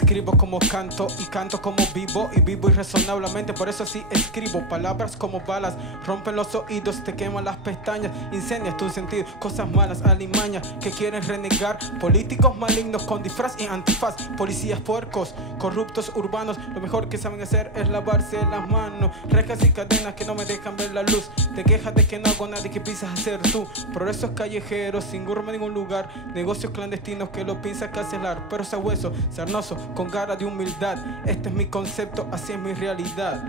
Escribo como canto y canto como vivo, y vivo irrazonablemente, por eso sí escribo. Palabras como balas, rompen los oídos, te queman las pestañas, incendias tu sentido. Cosas malas, alimañas que quieren renegar. Políticos malignos con disfraz y antifaz. Policías puercos, corruptos urbanos. Lo mejor que saben hacer es lavarse las manos. Rejas y cadenas que no me dejan ver la luz. Te quejas de que no hago nada y que piensas hacer tú. Progresos callejeros sin gourmet en ningún lugar. Negocios clandestinos que lo piensas cancelar. Pero sabueso, sarnoso, con cara de humildad. Este es mi concepto, así es mi realidad.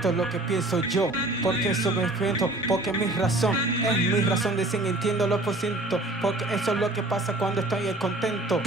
Esto es lo que pienso yo, porque eso me enfrento, porque mi razón es mi razón de ser, entiendo lo por ciento, porque eso es lo que pasa cuando estoy contento.